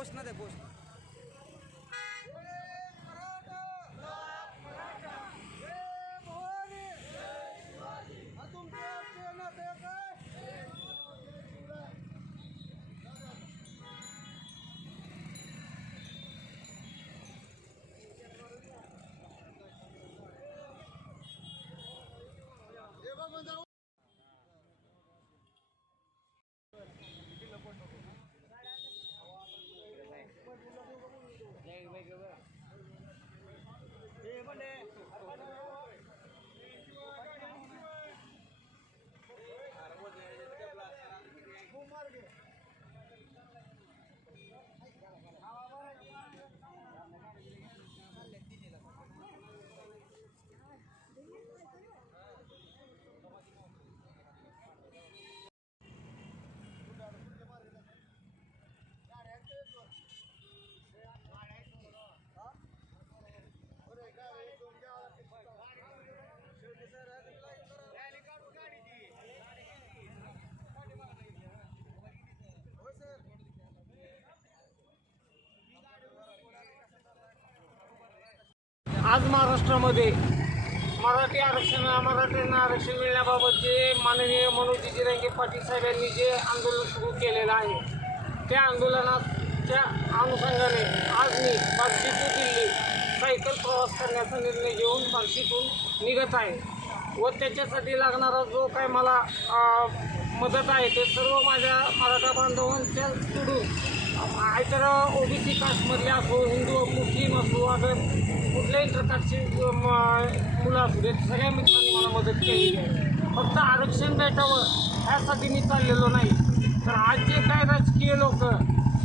घोषणा द्या घोषणा. आज महाराष्ट्रामध्ये मराठ्यांना आरक्षण मिळण्याबाबत जे माननीय मनोजी रंगे पाटील साहेबांनी जे आंदोलन सुरू केलेलं आहे, त्या आंदोलनाच्या अनुषंगाने आज मी बार्शी टू दिल्ली सायकल प्रवास करण्याचा निर्णय घेऊन बार्शीतून निघत आहे व त्याच्यासाठी लागणारा जो काय मला मदत आहे ते सर्व माझ्या मराठा बांधवांच्या सोडून इतर ओबीसी कास्टमधले असो, हिंदू मुस्लिम असो, अगर कुठल्याही प्रकारचे मुलं असू देत, सगळ्या मित्रांनी मला मदत केलेली आहे. फक्त आरक्षण भेटावं ह्यासाठी मी चाललेलो नाही, तर आज जे काय राजकीय लोक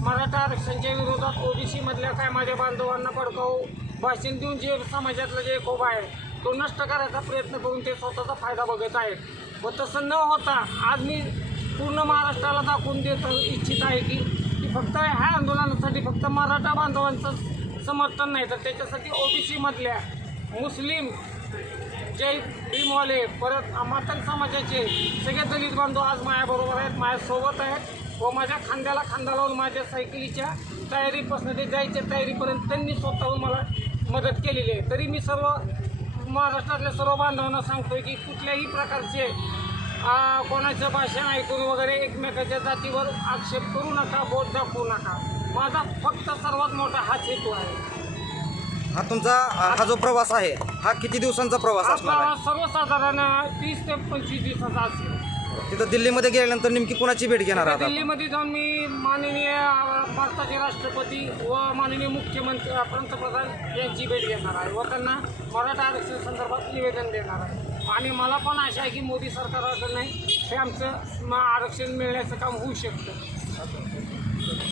मराठा आरक्षणाच्या विरोधात ओबीसीमधल्या काय माझ्या बांधवांना भडकावू भाषण देऊन जे समाजातलं जे कोब आहे तो नष्ट करायचा प्रयत्न करून ते स्वतःचा फायदा बघत आहेत व तसं न होता आज मी पूर्ण महाराष्ट्राला दाखवून देत इच्छित आहे की फक्त ह्या आंदोलनासाठी फक्त मराठा बांधवांचं समर्थन नाही, तर त्याच्यासाठी ओबीसीमधल्या मुस्लिम जैन भीमवाले परत मातंग समाजाचे सगळे दलित बांधव आज माझ्याबरोबर आहेत, माझ्यासोबत आहेत व माझ्या खांद्याला खांदा लावून माझ्या सायकलीच्या तयारीपासून ते जायच्या तयारीपर्यंत त्यांनी स्वतःहून मला मदत केलेली आहे. तरी मी सर्व महाराष्ट्रातल्या सर्व बांधवांना सांगतोय की कुठल्याही प्रकारचे कोणाचं भाषण ऐकून वगैरे एकमेकाच्या जातीवर आक्षेप करू नका, बोट दाखवू नका. माझा फक्त सर्वात मोठा हाच हेतू आहे. हा तुमचा हा जो प्रवास आहे हा किती दिवसांचा प्रवास असणार आहे? सर्वसाधारण 30 ते 25 दिवसाचा असेल. तिथं दिल्लीमध्ये गेल्यानंतर नेमकी कुणाची भेट घेणार आहात? दिल्लीमध्ये जाऊन मी माननीय भारताचे राष्ट्रपती व माननीय मुख्यमंत्री पंतप्रधान यांची भेट घेणार आहे व त्यांना मराठा आरक्षण संदर्भात निवेदन देणार आहे. आणि मला पण आशा आहे की मोदी सरकारकडे नाही हे आमचं आरक्षण मिळण्याचं काम होऊ शकतं.